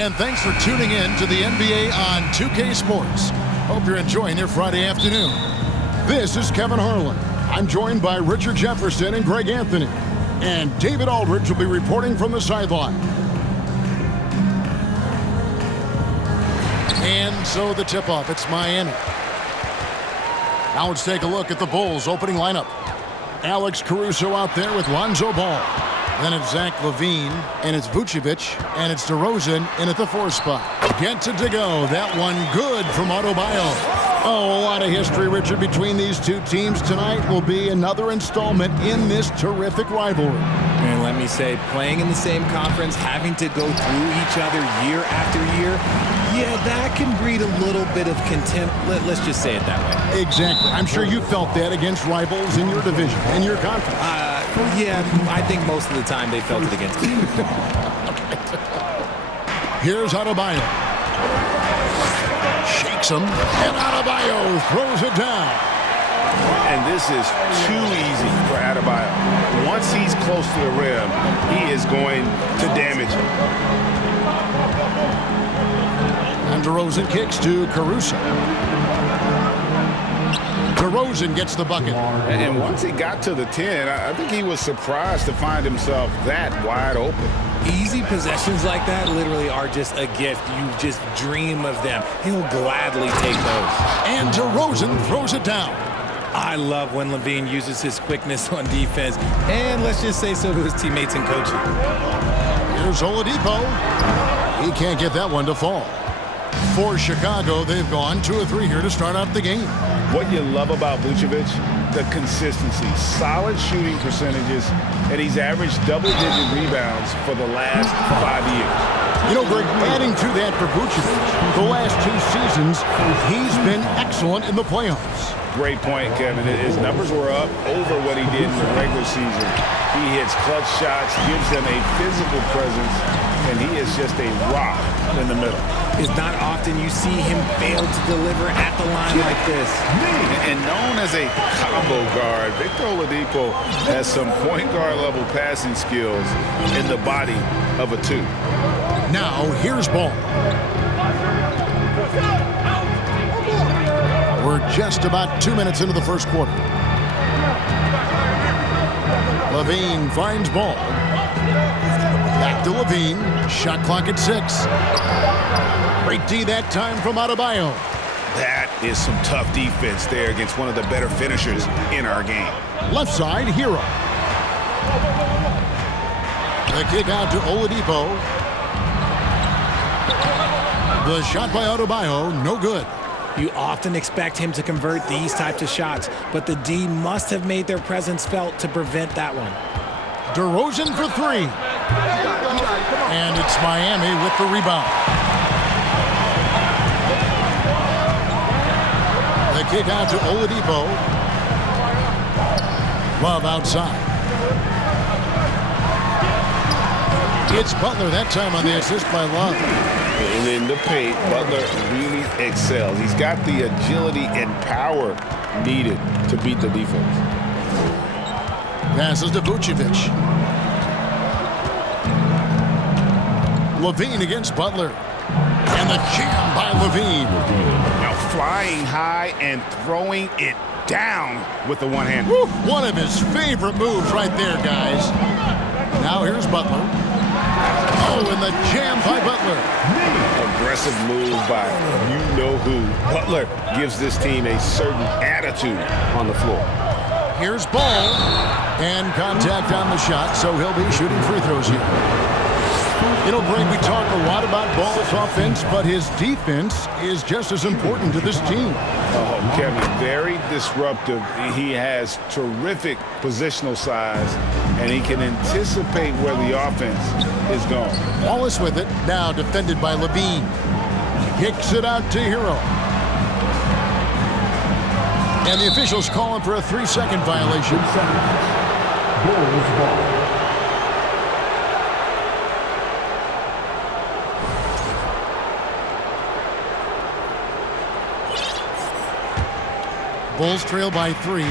and thanks for tuning in to the NBA on 2K Sports. Hope you're enjoying your Friday afternoon. This is Kevin Harlan. I'm joined by Richard Jefferson and Greg Anthony. And David Aldridge will be reporting from the sideline. And so the tip-off, it's Miami. Now let's take a look at the Bulls' opening lineup. Alex Caruso out there with Lonzo Ball. Then it's Zach LaVine, and it's Vucevic, and it's DeRozan in at the 4th spot. Get to go. That one good from Adebayo. Oh, a lot of history, Richard, between these two teams. Tonight will be another installment in this terrific rivalry. And let me say, playing in the same conference, having to go through each other year after year, yeah, that can breed a little bit of contempt. Let's just say it that way. Exactly. I'm sure you felt that against rivals in your division, in your conference. Yeah, I think most of the time they felt it against me. Here's Adebayo. Shakes him, and Adebayo throws it down. And this is too easy for Adebayo. Once he's close to the rim, he is going to damage him. And DeRozan kicks to Caruso. DeRozan gets the bucket. And once he got to the 10, I think he was surprised to find himself that wide open. Easy possessions like that literally are just a gift. You just dream of them. He'll gladly take those. And DeRozan throws it down. I love when LaVine uses his quickness on defense. And let's just say so to his teammates and coaching. Here's Oladipo. He can't get that one to fall. For Chicago, they've gone 2 of 3 here to start out the game. What you love about Vucevic, the consistency, solid shooting percentages, and he's averaged double-digit rebounds for the last 5 years. You know, Greg, adding to that for Vucevic, the last 2 seasons, he's been excellent in the playoffs. Great point, Kevin. His numbers were up over what he did in the regular season. He hits clutch shots, gives them a physical presence, and he is just a rock in the middle. It's not often you see him fail to deliver at the line like this. And known as a combo guard, Victor Oladipo has some point guard level passing skills in the body of a 2. Now, here's Ball. We're just about 2 minutes into the first quarter. LaVine finds Ball. Back to LaVine. Shot clock at 6. Great D that time from Adebayo. That is some tough defense there against one of the better finishers in our game. Left side, Hero. The kick out to Oladipo. The shot by Adebayo, no good. You often expect him to convert these types of shots, but the D must have made their presence felt to prevent that one. DeRozan for 3. And it's Miami with the rebound. The kick out to Oladipo. Love outside. It's Butler that time on the assist by Love. And in the paint, Butler really excels. He's got the agility and power needed to beat the defense. Passes to Vucevic. LaVine against Butler. And the jam by LaVine. Now flying high and throwing it down with the one-hand. One of his favorite moves right there, guys. Now here's Butler. Oh, and the jam by Butler. Aggressive move by you-know-who. Butler gives this team a certain attitude on the floor. Here's Ball. And contact on the shot, so he'll be shooting free throws here. You know, Greg, we talk a lot about Ball's offense, but his defense is just as important to this team. Oh, Kevin, very disruptive. He has terrific positional size, and he can anticipate where the offense is going. Wallace with it, now defended by LaVine. Kicks it out to Hero. And the officials calling for a 3-second violation. Bulls ball. Bulls trail by 3.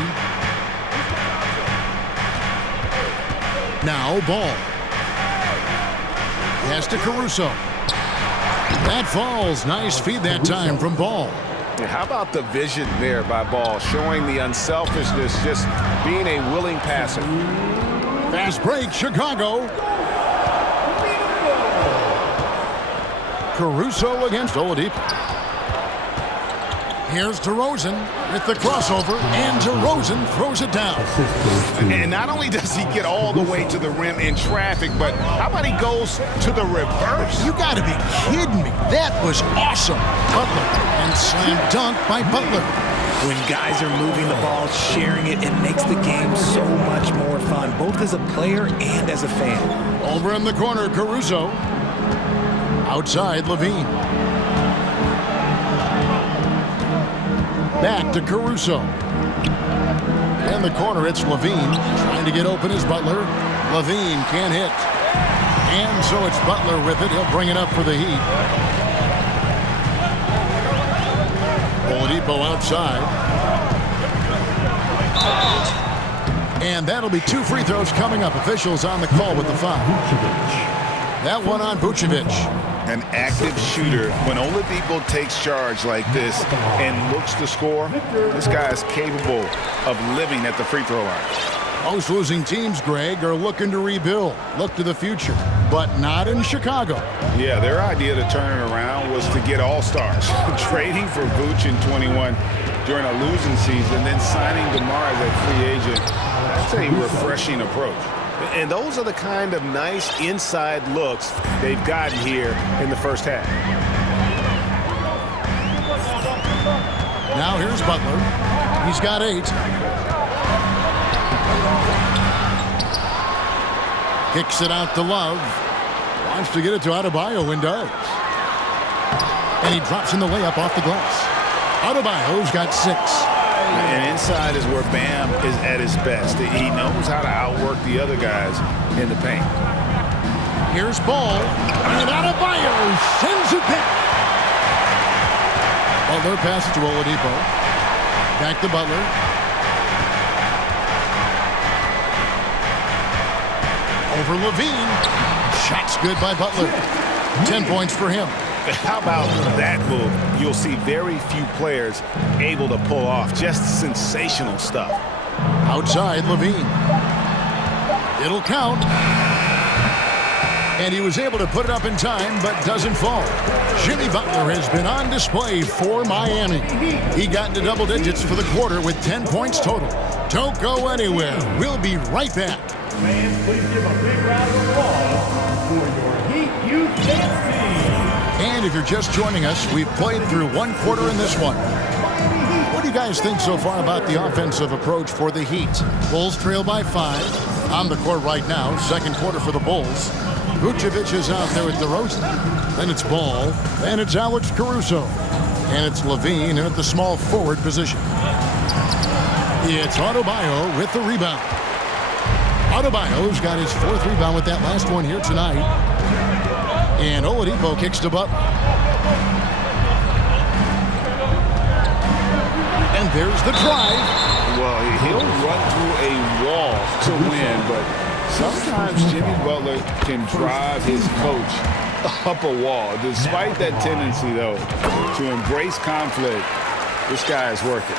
Now Ball. Pass to Caruso. That falls. Nice feed that time from Ball. Yeah, how about the vision there by Ball, showing the unselfishness, just being a willing passer. Fast break, Chicago. Caruso against Oladipo. Here's DeRozan with the crossover, and DeRozan throws it down. And not only does he get all the way to the rim in traffic, but how about he goes to the reverse? You gotta be kidding me. That was awesome. Butler, and slam dunk by Butler. When guys are moving the ball, sharing it, it makes the game so much more fun, both as a player and as a fan. Over in the corner, Caruso. Outside, Levine. Back to Caruso. In the corner, it's Levine. Trying to get open is Butler. Levine can't hit. And so it's Butler with it. He'll bring it up for the Heat. Oladipo outside. And that'll be 2 free throws coming up. Officials on the call with the foul. That one on Vucevic. An active shooter. When Oladipo takes charge like this and looks to score, this guy is capable of living at the free throw line. Most losing teams, Greg, are looking to rebuild, look to the future, but not in Chicago. Yeah, their idea to turn it around was to get all-stars. Trading for Vooch in 21 during a losing season, then signing DeMar as a free agent. That's a refreshing approach. And those are the kind of nice inside looks they've gotten here in the first half. Now here's Butler. He's got 8. Kicks it out to Love. Wants to get it to Adebayo and does. And he drops in the layup off the glass. Adebayo's got 6. And inside is where Bam is at his best. He knows how to outwork the other guys in the paint. Here's Ball. And Adebayo sends it back. Butler passes to Oladipo. Back to Butler. Over Levine. Shot's good by Butler. 10 points for him. How about that move? You'll see very few players able to pull off just sensational stuff. Outside, Levine. It'll count. And he was able to put it up in time, but doesn't fall. Jimmy Butler has been on display for Miami. He got into double digits for the quarter with 10 points total. Don't go anywhere. We'll be right back. Fans, please give a big round of applause for your Heat Youth Dance Team. And if you're just joining us, we've played through 1 quarter in this one. What do you guys think so far about the offensive approach for the Heat? Bulls trail by 5. On the court right now, second quarter for the Bulls. Vucevic is out there with DeRozan. Then it's Ball. Then it's Alex Caruso. And it's Levine in at the small forward position. It's Adebayo with the rebound. Adebayo's got his 4th rebound with that last one here tonight. And Oladipo kicks to Butler. And there's the drive. Well, he'll run through a wall to win, but sometimes Jimmy Butler can drive his coach up a wall. Despite that tendency, though, to embrace conflict, this guy is working.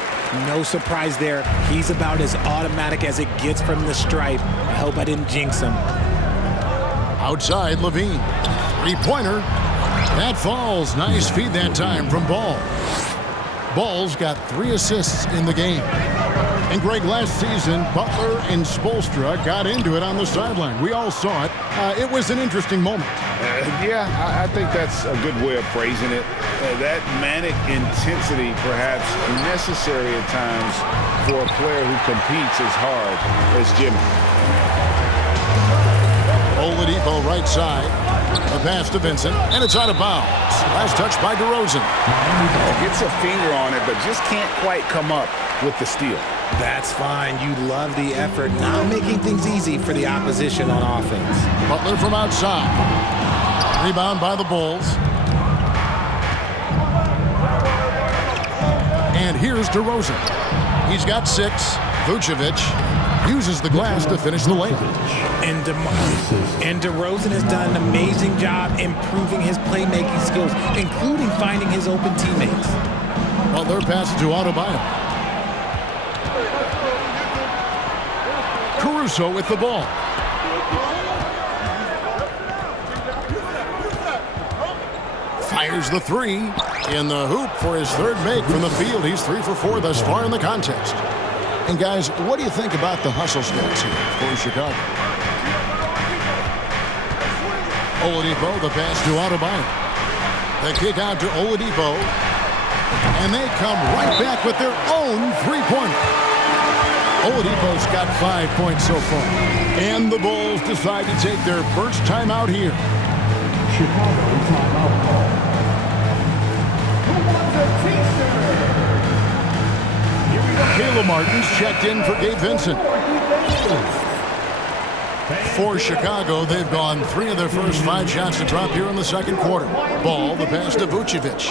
No surprise there. He's about as automatic as it gets from the stripe. I hope I didn't jinx him. Outside, Levine. 3-pointer. That falls. Nice feed that time from Ball. Ball's got 3 assists in the game. And Greg, last season, Butler and Spoelstra got into it on the sideline. We all saw it. It was an interesting moment. Yeah, I think that's a good way of phrasing it. That manic intensity, perhaps necessary at times for a player who competes as hard as Jimmy. Oladipo right side. The pass to Vincent, and it's out of bounds. Last touch by DeRozan. Gets a finger on it, but just can't quite come up with the steal. That's fine. You love the effort, not making things easy for the opposition on offense. Butler from outside. Rebound by the Bulls. And here's DeRozan. He's got 6. Vucevic. Uses the glass to finish the layup. And DeRozan has done an amazing job improving his playmaking skills, including finding his open teammates. Butler passes to Adebayo. Caruso with the ball. Fires the three in the hoop for his third make from the field. He's 3 for 4 thus far in the contest. And guys, what do you think about the hustle stats here for Chicago? Oladipo, the pass to Adebayo. The kick out to Oladipo. And they come right back with their own three-pointer. Oladipo's got 5 points so far. And the Bulls decide to take their first timeout here. Chicago timeout call. Who wants a t-shirt? Here we go. Caleb Martin's checked in for Gabe Vincent. For Chicago, they've gone 3 of their first 5 shots to drop here in the second quarter. Ball, the pass to Vucevic.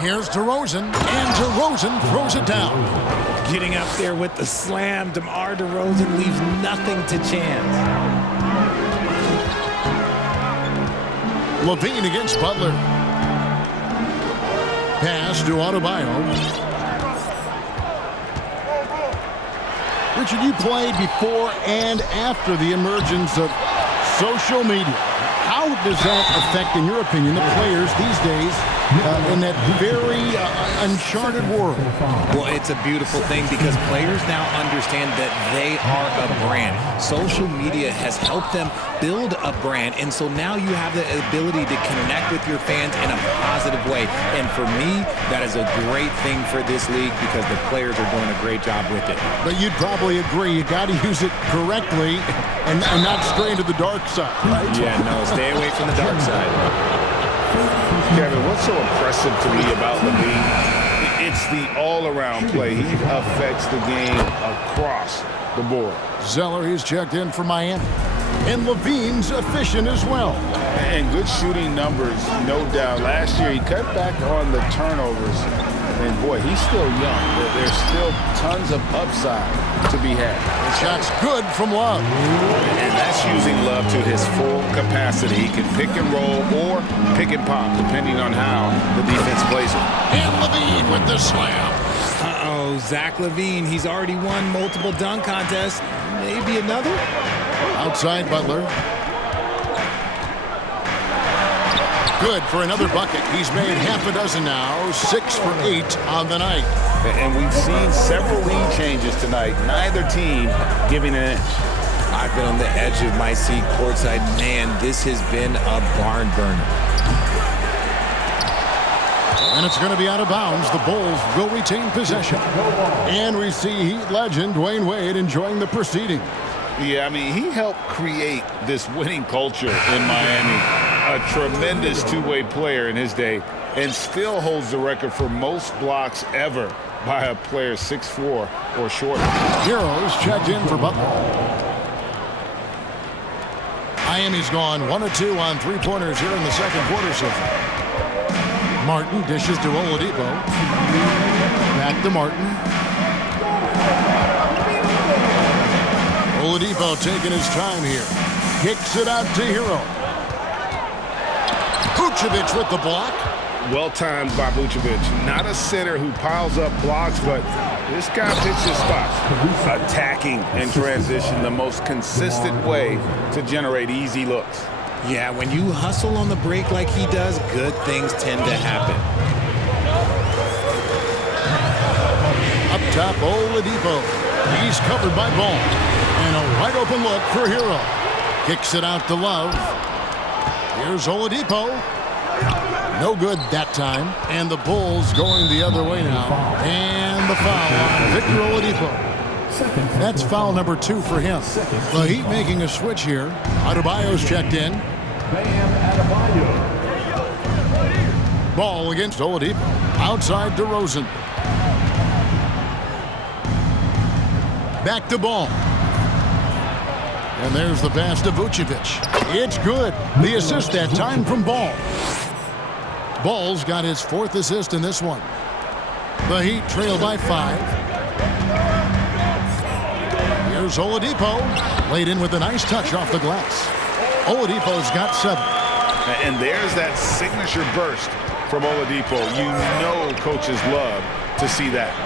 Here's DeRozan, and DeRozan throws it down. Getting up there with the slam, DeMar DeRozan leaves nothing to chance. Levine against Butler. Pass to Adebayo. Richard, you played before and after the emergence of social media. How does that affect, in your opinion, the players these days in that very uncharted world? Well, it's a beautiful thing because players now understand that they are a brand. Social media has helped them build a brand, and so now you have the ability to connect with your fans in a positive way. And for me, that is a great thing for this league because the players are doing a great job with it. But you'd probably agree you got to use it correctly and not stray into the dark side, right? Yeah, no, stay away from the dark side. Kevin, what's so impressive to me about Levine? It's the all-around play. He affects the game across the board. Zeller, he's checked in for Miami. And Levine's efficient as well. And good shooting numbers, no doubt. Last year, he cut back on the turnovers. And, boy, he's still young. There's still tons of upside to be had. The shot's good from Love. And that's using Love to his full capacity. He can pick and roll or pick and pop, depending on how the defense plays it. And Levine with the slam. Uh-oh, Zach LaVine, he's already won multiple dunk contests. Maybe another? Outside Butler. Good for another bucket. He's made half a dozen now, 6 for 8 on the night. And we've seen several lead changes tonight. Neither team giving an inch. I've been on the edge of my seat courtside. Man, this has been a barn burner. And it's going to be out of bounds. The Bulls will retain possession. And we see Heat legend Dwayne Wade enjoying the proceeding. Yeah, I mean, he helped create this winning culture in Miami. A tremendous two-way player in his day and still holds the record for most blocks ever by a player 6'4" or shorter. Heroes checked in for Butler. Miami's gone 1 of 2 on three-pointers here in the second quarter so far. Martin dishes to Oladipo. Back to Martin. Oladipo taking his time here. Kicks it out to Hero. Vucevic with the block. Well-timed by Vucevic. Not a center who piles up blocks, but this guy picks his spots. Attacking in transition, the most consistent way to generate easy looks. Yeah, when you hustle on the break like he does, good things tend to happen. Up top, Oladipo. He's covered by Ball. And a wide open look for Hero. Kicks it out to Love. Here's Oladipo. No good that time. And the Bulls going the other way now. And the foul on Victor Oladipo. That's foul number 2 for him. The Heat making a switch here. Adebayo's checked in. Ball against Oladipo. Outside DeRozan. Back to Ball. And there's the pass to Vucevic. It's good. The assist that time from Ball. Ball's got his 4th assist in this one. The Heat trail by 5. Here's Oladipo. Laid in with a nice touch off the glass. Oladipo's got 7. And there's that signature burst from Oladipo. You know coaches love to see that.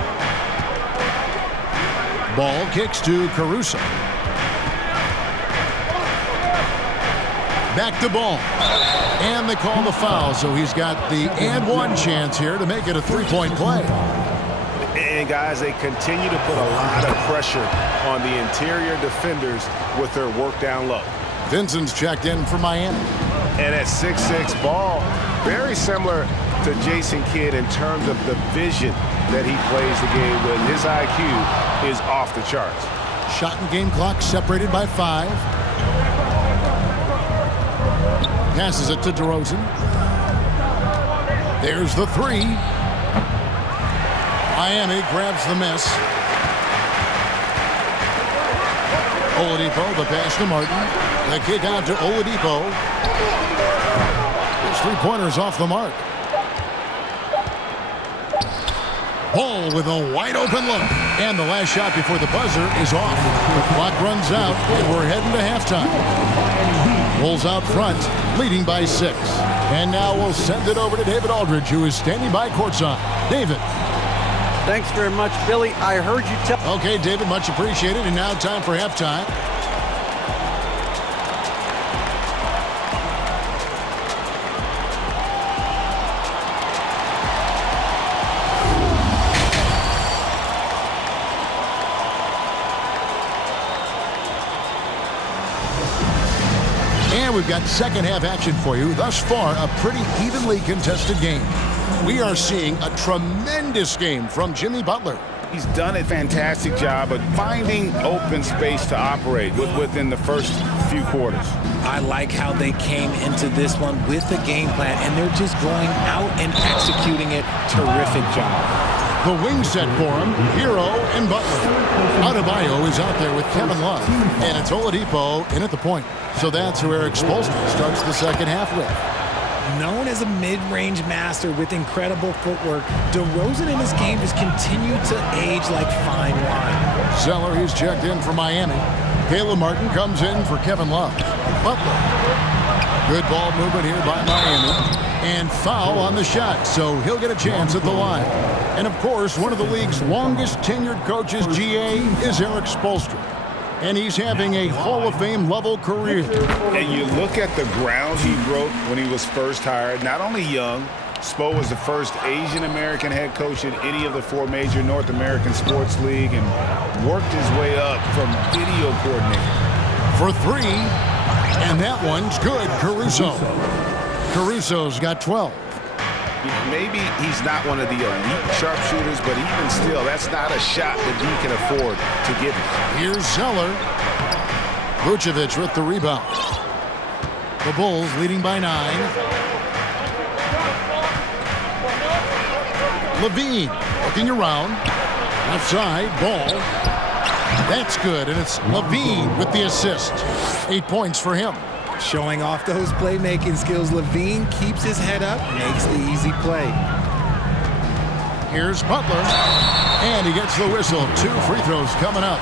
Ball kicks to Caruso. Back to Ball. And they call the foul, so he's got the and one chance here to make it a 3-point play. And guys, they continue to put a lot of pressure on the interior defenders with their work down low. Vincent's checked in for Miami. And at 6'6", Ball, very similar to Jason Kidd in terms of the vision that he plays the game with. His IQ is off the charts. Shot and game clock separated by 5. Passes it to DeRozan. There's the 3. Miami grabs the miss. Oladipo, the pass to Martin. The kick out to Oladipo. His 3-pointer's off the mark. Ball with a wide open look. And the last shot before the buzzer is off. The clock runs out, and we're heading to halftime. Bulls out front, leading by 6. And now we'll send it over to David Aldridge, who is standing by courtside. David. Thanks very much, Billy. I heard you tell... Okay, David, much appreciated. And now time for halftime. And we've got second half action for you. Thus far, a pretty evenly contested game. We are seeing a tremendous game from Jimmy Butler. He's done a fantastic job of finding open space to operate within the first few quarters. I like how they came into this one with a game plan, and they're just going out and executing it. Terrific job. The wing set for him, Hero and Butler. Adebayo is out there with Kevin Love, and it's Oladipo in at the point. So that's who Eric Spoelstra starts the second half with. Known as a mid-range master with incredible footwork, DeRozan in his game has continued to age like fine wine. Zeller, he's checked in for Miami. Caleb Martin comes in for Kevin Love. Butler. Good ball movement here by Miami. And foul on the shot, so he'll get a chance at the line. And, of course, one of the league's longest tenured coaches, GA, is Eric Spoelstra. And he's having a Hall of Fame level career. And you look at the ground he broke when he was first hired. Not only young, Spo was the first Asian American head coach in any of the 4 major North American sports league and worked his way up from video coordinator. For 3, and that one's good. Caruso's got 12. Maybe he's not one of the elite sharpshooters, but even still, that's not a shot that he can afford to give him. Here's Zeller. Vucevic with the rebound. The Bulls leading by 9. Levine looking around. Left side, Ball. That's good, and it's Levine with the assist. 8 points for him. Showing off those playmaking skills, Levine keeps his head up, makes the easy play. Here's Butler, and he gets the whistle. 2 free throws coming up.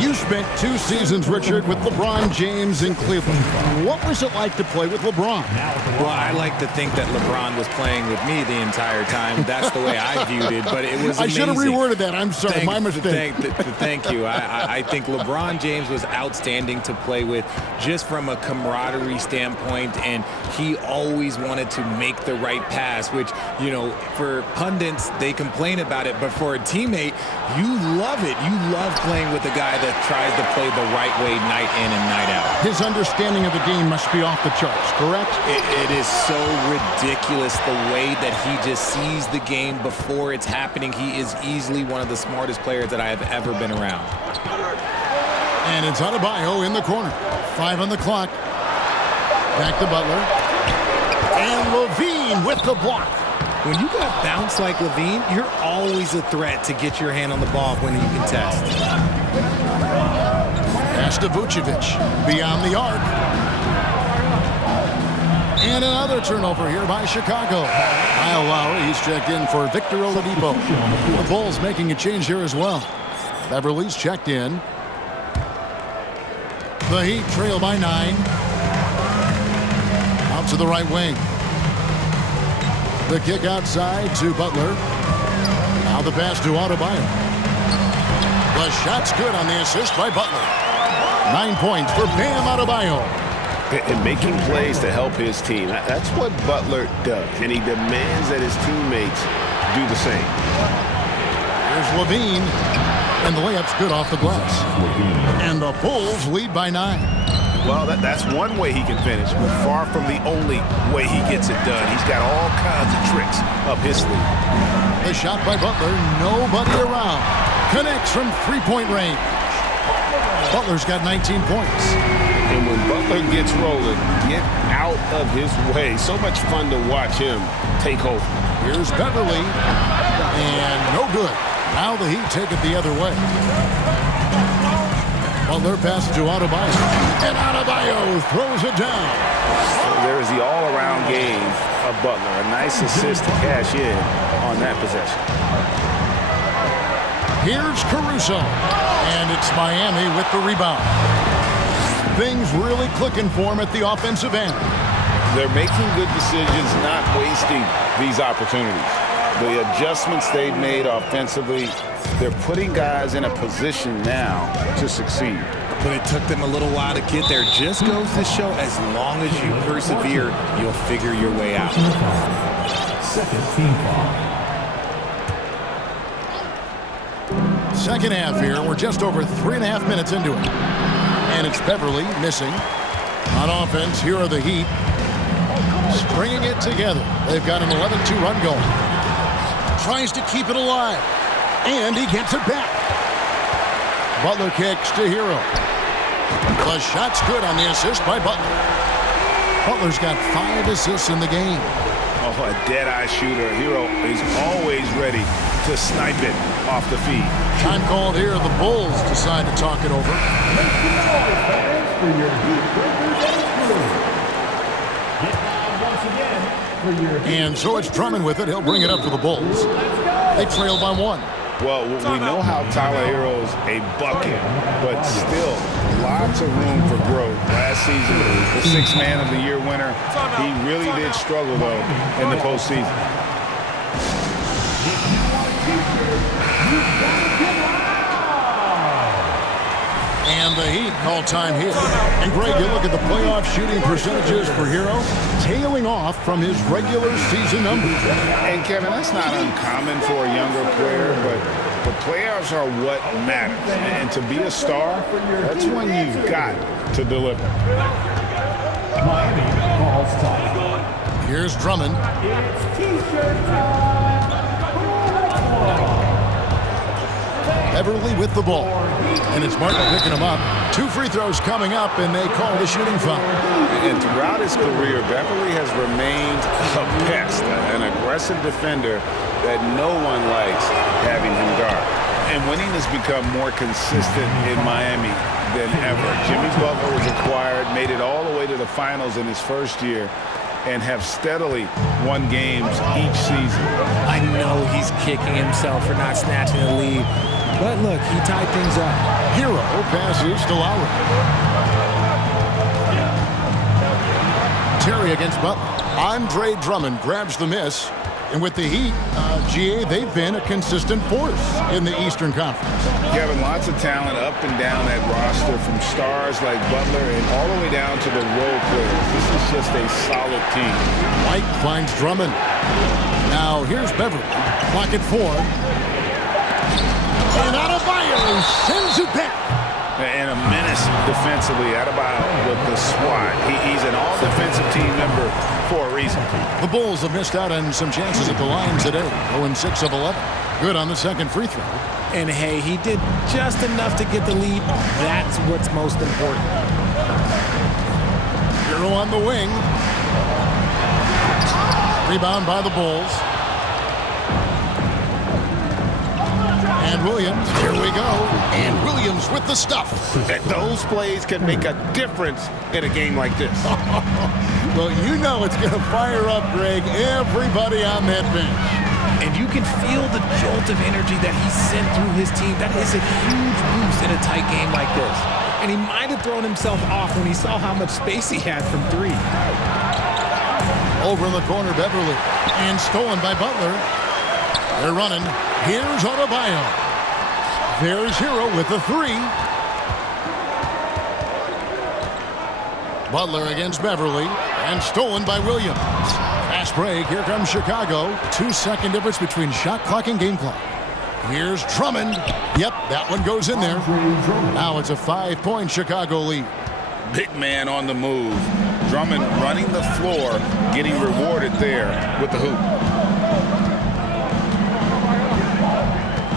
You spent 2 seasons, Richard, with LeBron James in Cleveland. What was it like to play with LeBron? Well, I like to think that LeBron was playing with me the entire time. That's the way I viewed it, but it was amazing. I should have reworded that. I'm sorry, my mistake. Thank you. I think LeBron James was outstanding to play with just from a camaraderie standpoint, and he always wanted to make the right pass, which, you know, for pundits, they complain about it, but for a teammate, you love it. You love playing with a guy that tries to play the right way night in and night out. His understanding of the game must be off the charts, correct? It is so ridiculous the way that he just sees the game before it's happening. He is easily one of the smartest players that I have ever been around. And it's Adebayo in the corner. 5 on the clock. Back to Butler. And Levine with the block. When you got bounce like Levine, you're always a threat to get your hand on the ball when you contest. Pass to Vucevic. Beyond the arc. And another turnover here by Chicago. Kyle Lowry, he's checked in for Victor Oladipo. The Bulls making a change here as well. Beverly's checked in. The Heat trail by 9. Out to the right wing. The kick outside to Butler. Now the pass to Adebayo. The shot's good on the assist by Butler. 9 points for Bam Adebayo. And making plays to help his team. That's what Butler does. And he demands that his teammates do the same. Here's Levine. And the layup's good off the glass. And the Bulls lead by 9. Well, that's one way he can finish, but far from the only way he gets it done. He's got all kinds of tricks up his sleeve. The shot by Butler, nobody around. Connects from three-point range. Butler's got 19 points. And when Butler gets rolling, get out of his way. So much fun to watch him take over. Here's Beverly. And no good. Now the Heat take it the other way. Butler passes to Adebayo. And Adebayo throws it down. There's the all-around game of Butler. A nice assist to cash in on that possession. Here's Caruso. And it's Miami with the rebound. Things really clicking for him at the offensive end. They're making good decisions, not wasting these opportunities. The adjustments they've made offensively, they're putting guys in a position now to succeed. But it took them a little while to get there. Just goes to show, as long as you persevere, you'll figure your way out. Second team foul. Second half here. We're just over 3.5 minutes into it. And it's Beverly missing. On offense, here are the Heat. Stringing it together. They've got an 11-2 run going. Tries to keep it alive. And he gets it back. Butler kicks to Hero. The shot's good on the assist by Butler. Butler's got 5 assists in the game. Oh, a dead-eye shooter. Hero is always ready to snipe it off the feed. Time called here. The Bulls decide to talk it over. Make some noise, fans, for your Heat representation. Get loud once again for your Heat. And so it's Drummond with it. He'll bring it up for the Bulls. They trail by 1. Well, we know how Tyler Hero's a bucket, but still lots of room for growth. Last season, the 6th Man of the Year winner, he really did struggle, though, in the postseason. And the Heat call time here. And Greg, you look at the playoff shooting percentages for Hero, tailing off from his regular season numbers. And Kevin, that's not uncommon for a younger player, but the playoffs are what matters. And to be a star, that's when you've got to deliver. Miami calls time. Here's Drummond. It's T-shirt time. Beverly with the ball. And it's Martin picking him up. 2 free throws coming up, and they call the shooting foul. And throughout his career, Beverly has remained a pest, an aggressive defender that no one likes having him guard. And winning has become more consistent in Miami than ever. Jimmy Butler was acquired, made it all the way to the finals in his first year, and have steadily won games each season. I know he's kicking himself for not snatching the lead. But look, he tied things up. Hero passes to Lowry. Terry against Butler. Andre Drummond grabs the miss. And with the Heat, GA, they've been a consistent force in the Eastern Conference. Kevin, lots of talent up and down that roster, from stars like Butler and all the way down to the role players. This is just a solid team. White finds Drummond. Now here's Beverly. Clock at 4. And Adebayo sends it back. And a menace defensively. Adebayo with the swat. He's an all-defensive team member for a reason. The Bulls have missed out on some chances at the line today. 0-6 of 11. Good on the second free throw. And hey, he did just enough to get the lead. That's what's most important. Hero on the wing. Rebound by the Bulls. And Williams, here we go. And Williams with the stuff. Those plays can make a difference in a game like this. Well, you know it's going to fire up, Greg, everybody on that bench. And you can feel the jolt of energy that he sent through his team. That is a huge boost in a tight game like this. And he might have thrown himself off when he saw how much space he had from three. Over in the corner, Beverly. And stolen by Butler. They're running. Here's Adebayo. There's Hero with the three. Butler against Beverly. And stolen by Williams. Fast break. Here comes Chicago. 2-second difference between shot clock and game clock. Here's Drummond. Yep, that one goes in there. Now it's a 5-point Chicago lead. Big man on the move. Drummond running the floor, getting rewarded there with the hoop.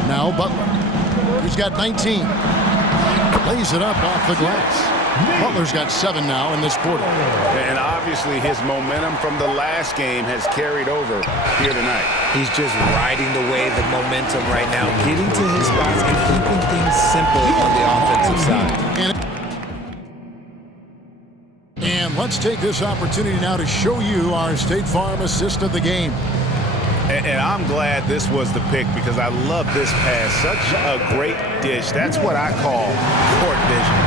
Now Butler. He's got 19. Lays it up off the glass. Butler's got 7 now in this quarter. And obviously his momentum from the last game has carried over here tonight. He's just riding the wave of momentum right now, getting to his spots and keeping things simple on the offensive side. And let's take this opportunity now to show you our State Farm assist of the game. And I'm glad this was the pick because I love this pass. Such a great dish. That's what I call court vision.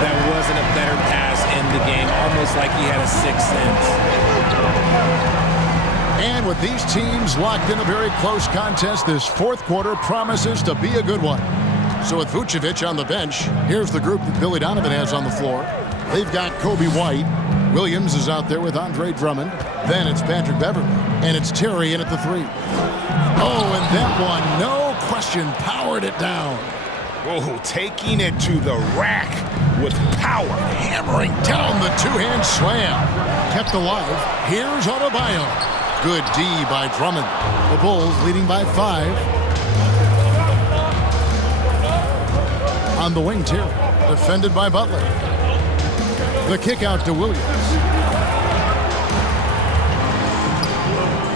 There wasn't a better pass in the game, almost like he had a sixth sense. And with these teams locked in a very close contest, this fourth quarter promises to be a good one. So with Vucevic on the bench, here's the group that Billy Donovan has on the floor. They've got Kobe White. Williams is out there with Andre Drummond. Then it's Patrick Beverly. And it's Terry in at the three. Oh, and that one, no question, powered it down. Oh, taking it to the rack with power. Hammering down the two-hand slam. Kept alive. Here's Adebayo. Good D by Drummond. The Bulls leading by 5. On the wing, Terry. Defended by Butler. The kick out to Williams.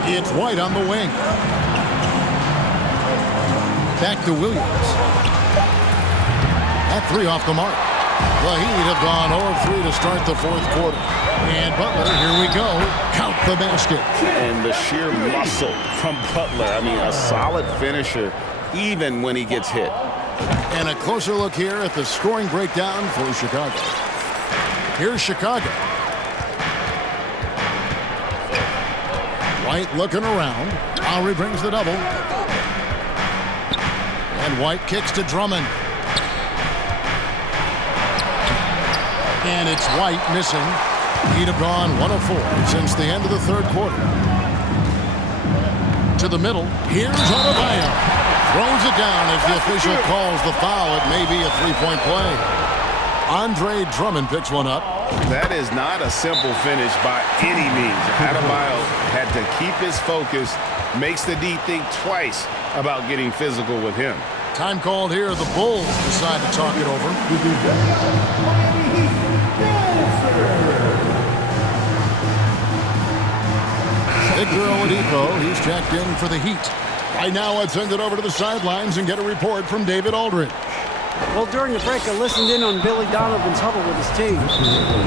It's White on the wing. Back to Williams. That three off the mark. The Heat have gone 0-3 to start the fourth quarter. And Butler, here we go. Count the basket. And the sheer muscle from Butler. I mean, a solid finisher, even when he gets hit. And a closer look here at the scoring breakdown for Chicago. Here's Chicago. White looking around. Lowry brings the double. And White kicks to Drummond. And it's White missing. He'd have gone 1 of 4 since the end of the third quarter. To the middle. Here's Adebayo. Throws it down as the official calls the foul. It may be a three-point play. Andre Drummond picks one up. That is not a simple finish by any means. Adebayo had to keep his focus, makes the D think twice about getting physical with him. Time called here. The Bulls decide to talk it over. Victor Oladipo, he's checked in for the Heat. Right now, let's send it over to the sidelines and get a report from David Aldridge. Well, during the break, I listened in on Billy Donovan's huddle with his team.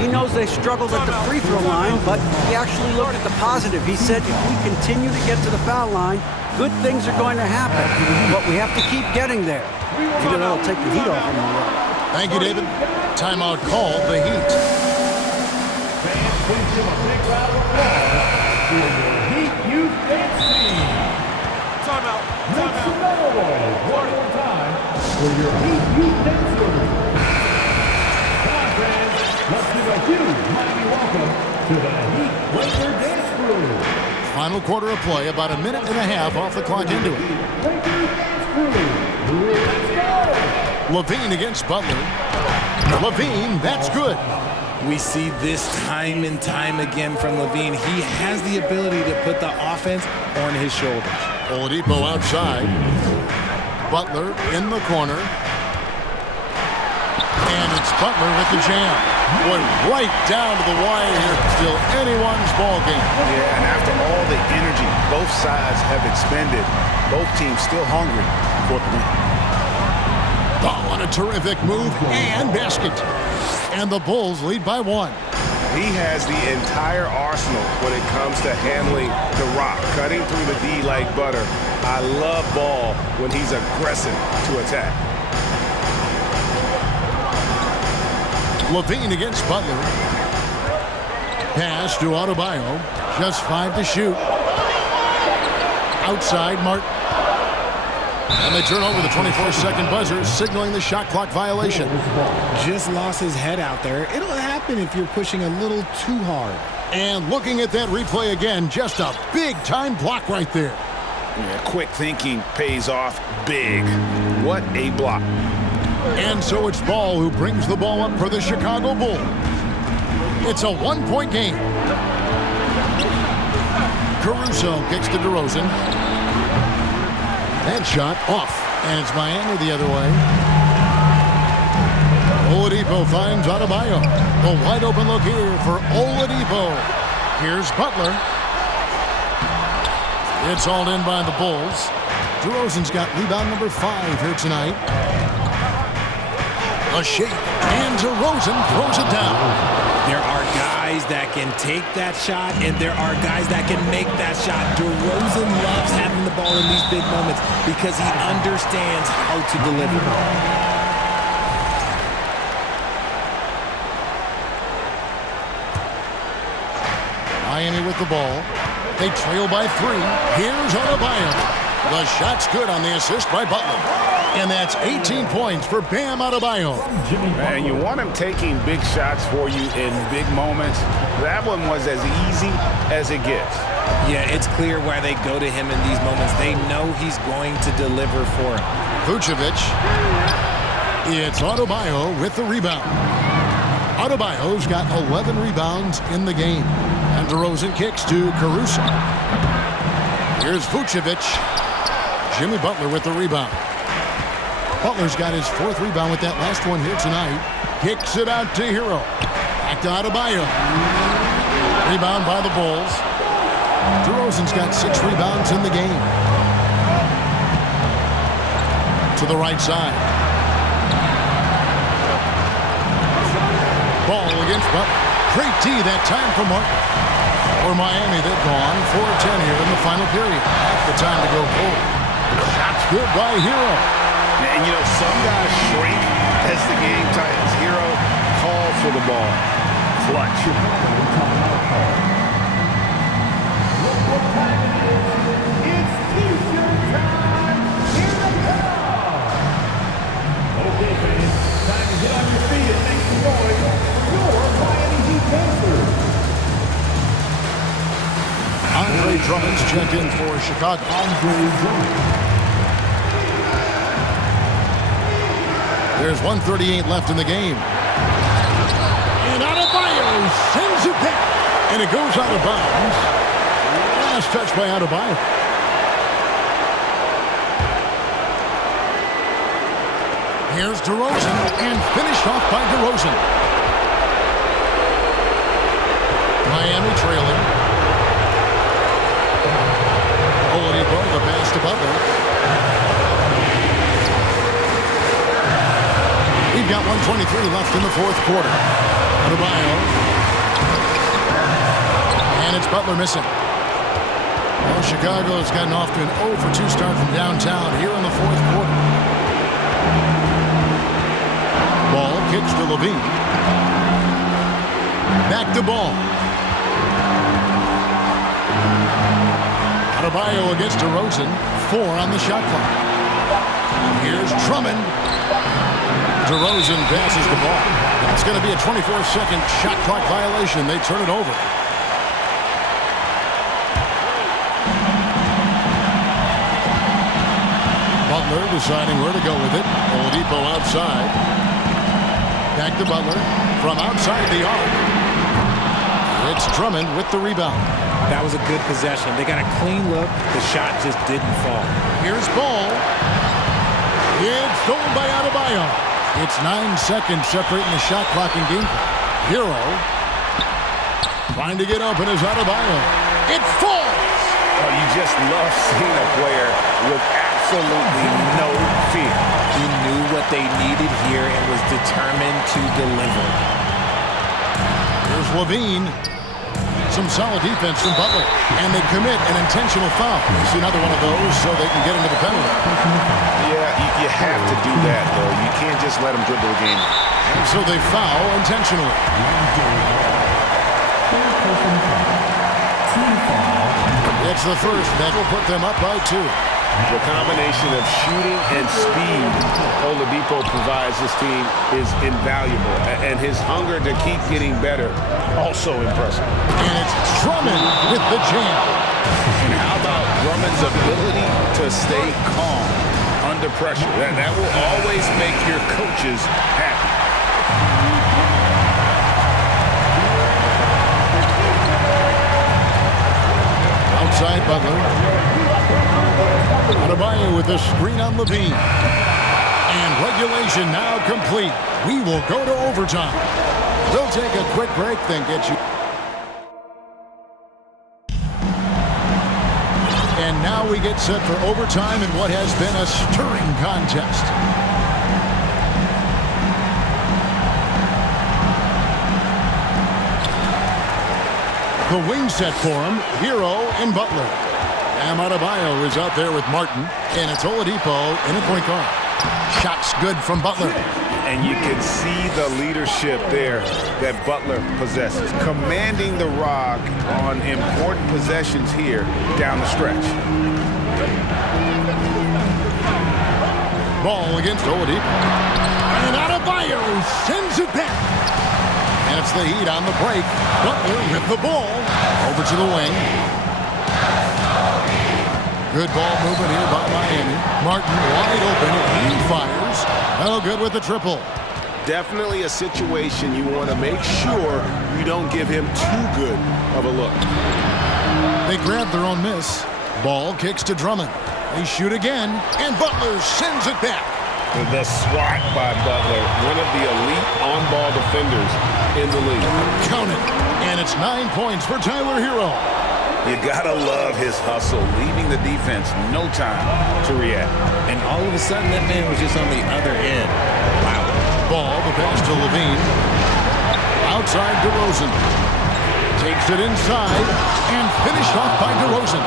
He knows they struggled at the free throw line, but he actually looked at the positive. He said, if we continue to get to the foul line, good things are going to happen. But we have to keep getting there. Maybe that'll take the heat off him a little. Thank you, David. Timeout called the Heat. Fans, please give a big round of applause to the Heat Youth Dance Team. Timeout. Make some noise one more time for your Heat Youth Dancers. Come on, fans. Let's give a huge, mighty welcome to the Heat Laker Dance Crew. Final quarter of play, about a minute and a half off the clock into it. Laker Dance Crew. Let's go. Levine against Butler. Levine, that's good. We see this time and time again from Levine. He has the ability to put the offense on his shoulders. Oladipo outside. Butler in the corner. And it's Butler with the jam. Boy, right down to the wire here. Still anyone's ball game. Yeah, and after all the energy both sides have expended, both teams still hungry for the win. Oh, what a terrific move and basket. And the Bulls lead by 1. He has the entire arsenal when it comes to handling the rock, cutting through the D like butter. I love Ball when he's aggressive to attack. Levine against Butler. Pass to Adebayo. Just 5 to shoot. Outside, Martin. And they turn over the 24-second buzzer, signaling the shot clock violation. Just lost his head out there. It'll happen if you're pushing a little too hard. And looking at that replay again, just a big-time block right there. Yeah, quick thinking pays off big. What a block. And so it's Ball who brings the ball up for the Chicago Bulls. It's a one-point game. Caruso kicks to DeRozan. That shot off, and it's Miami the other way. Oladipo finds Adebayo. A wide open look here for Oladipo. Here's Butler. It's hauled in by the Bulls. DeRozan's got rebound number 5 here tonight. A shake, and DeRozan throws it down. There are guys that can take that shot, and there are guys that can make that shot. DeRozan loves having the ball in these big moments because he understands how to deliver. Miami with the ball. They trail by 3. Here's Adebayo. The shot's good on the assist by Butler. And that's 18 points for Bam Adebayo. Man, you want him taking big shots for you in big moments. That one was as easy as it gets. Yeah, it's clear why they go to him in these moments. They know he's going to deliver for him. Vucevic. It's Adebayo with the rebound. Adebayo's got 11 rebounds in the game. And DeRozan kicks to Caruso. Here's Vucevic. Jimmy Butler with the rebound. Butler's got his 4th rebound with that last one here tonight. Kicks it out to Hero. Back to Adebayo. Rebound by the Bulls. DeRozan's got 6 rebounds in the game. To the right side. Ball against Butler. Great D that time for Martin. For Miami, they've gone 4-10 here in the final period. Half the time to go forward. Shot's good by Hero. And, you know, some guys shrink as the game tightens. Hero calls for the ball. Clutch. It's T-shirt time. Here they come. Okay, fans. Time to get on your feet and make some noise for your Miami Heat Panthers. Andre Drummond's checked in for Chicago. Andre Drummond. There's 1:38 left in the game. And Adebayo sends it back. And it goes out of bounds. Last touch by Adebayo. Here's DeRozan, and finished off by DeRozan. Miami trailing. Oladipo, the pass to Butler. We've got 1:23 left in the 4th quarter. Adebayo. And it's Butler missing. Well, Chicago has gotten off to an 0-for-2 start from downtown here in the 4th quarter. Ball kicks to Levine. Back to Ball. Adebayo against DeRozan. 4 on the shot clock. Here's Drummond. DeRozan passes the ball. It's going to be a 24-second shot clock violation. They turn it over. Butler deciding where to go with it. Oladipo outside. Back to Butler from outside the arc. It's Drummond with the rebound. That was a good possession. They got a clean look. The shot just didn't fall. Here's Ball. It's stolen by Adebayo. It's 9 seconds separating the shot clock and game clock. Hero trying to get open is Adebayo. It falls! Oh, you just love seeing a player with absolutely no fear. He knew what they needed here and was determined to deliver. There's Levine. Some solid defense from Butler. And they commit an intentional foul. It's another one of those so they can get into the penalty. Yeah, you have to do that, though. You can't just let them dribble the game. And so they foul intentionally. It's the first that will put them up by 2. The combination of shooting and speed Oladipo provides this team is invaluable. And his hunger to keep getting better, also impressive. And it's Drummond with the jam. And how about Drummond's ability to stay calm under pressure? That will always make your coaches happy. Outside Butler. Adebayo with the screen on Levine. And regulation now complete. We will go to overtime. They'll take a quick break, then get you. And now we get set for overtime in what has been a stirring contest. The wing set for him, Hero and Butler. Adebayo is out there with Martin, and it's Oladipo in a point guard. Shots good from Butler. And you can see the leadership there that Butler possesses, commanding the rock on important possessions here down the stretch. Ball against Oladipo. And Adebayo sends it back. And it's the Heat on the break. Butler with the ball. Over to the wing. Good ball movement here by Miami. Martin wide open. He fires. Oh, good with the triple. Definitely a situation you want to make sure you don't give him too good of a look. They grab their own miss. Ball kicks to Drummond. They shoot again, and Butler sends it back. The swat by Butler, one of the elite on-ball defenders in the league. Count it. And it's 9 points for Tyler Hero. You gotta love his hustle, leaving the defense no time to react. And all of a sudden, that man was just on the other end. Wow. Ball, the pass to Levine. Outside DeRozan. Takes it inside and finished off by DeRozan.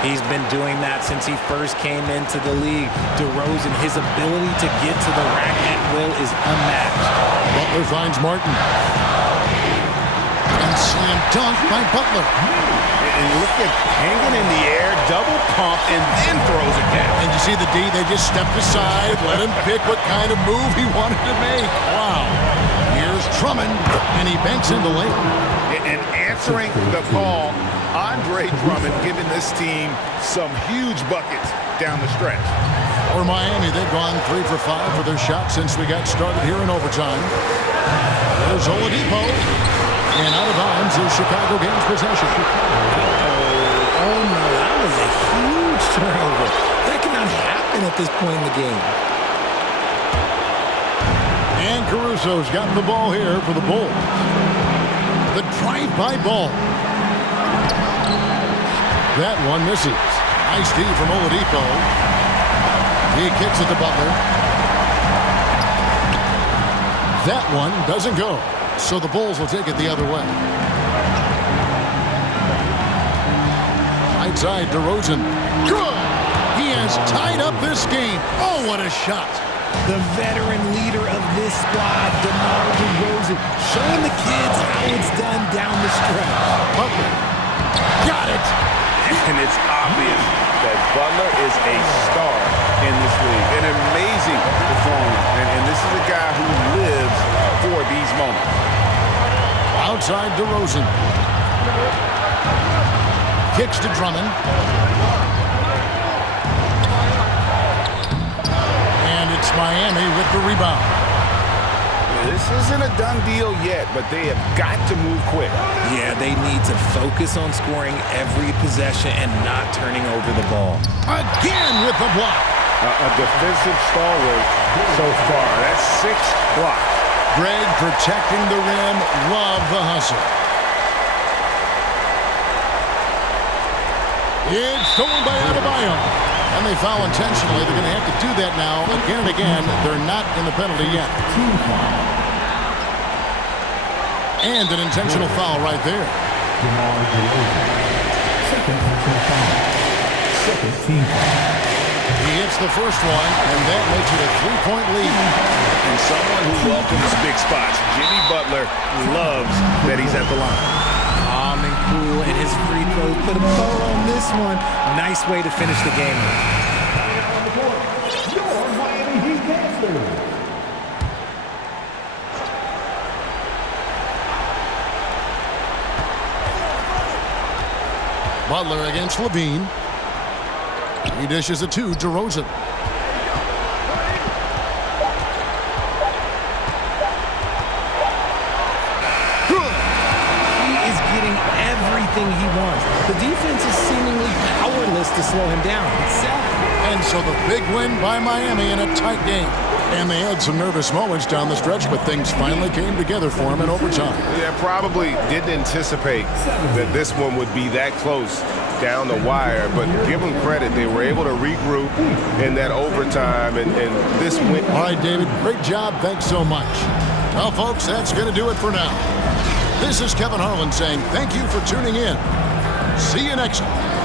He's been doing that since he first came into the league. DeRozan, his ability to get to the rack at will is unmatched. Butler finds Martin. And slam dunk by Butler. And look at hanging in the air, double pump, and then throws it down. And you see the D, they just stepped aside, let him pick what kind of move he wanted to make. Wow. Here's Drummond, and he banks in the lane. And answering the call, Andre Drummond giving this team some huge buckets down the stretch. For Miami, they've gone 3 for 5 for their shots since we got started here in overtime. There's Oladipo. And out of bounds is Chicago gains possession. Oh no, that was a huge turnover. That cannot happen at this point in the game. And Caruso's got the ball here for the Bulls. The drive-by ball. That one misses. Nice D from Oladipo. He kicks it to Butler. That one doesn't go. So the Bulls will take it the other way. Right side, DeRozan. Good! He has tied up this game. Oh, what a shot. The veteran leader of this squad, DeMar DeRozan, showing the kids how it's done down the stretch. Butler. Got it! And it's obvious that Butler is a star in this league. An amazing performer. And this is a guy who lives for these moments. Outside DeRozan. Kicks to Drummond. And it's Miami with the rebound. This isn't a done deal yet, but they have got to move quick. Yeah, they need to focus on scoring every possession and not turning over the ball. Again with the block. A defensive stalwart so far. That's 6 blocks. Greg protecting the rim. Love the hustle. It's stolen by Adebayo. And they foul intentionally. They're going to have to do that now again and again. They're not in the penalty yet. And an intentional foul right there. DeMar DeRozan. Second personal foul. Second team foul. He hits the first one, and that makes it a 3-point lead. And someone who welcomes big spots. Jimmy Butler loves that he's at the line. Calm and cool, and his free throw put a bow on this one. Nice way to finish the game. On the court, your Miami Heat dancers. Butler against Levine. He dishes it to DeRozan. Everything he wants. The defense is seemingly powerless to slow him down. It's sad. And so the big win by Miami in a tight game. And they had some nervous moments down the stretch, but things finally came together for them in overtime. Yeah, probably didn't anticipate that this one would be that close down the wire, but give them credit. They were able to regroup in that overtime, and this win. All right, David, great job. Thanks so much. Well, folks, that's going to do it for now. This is Kevin Harlan saying thank you for tuning in. See you next time.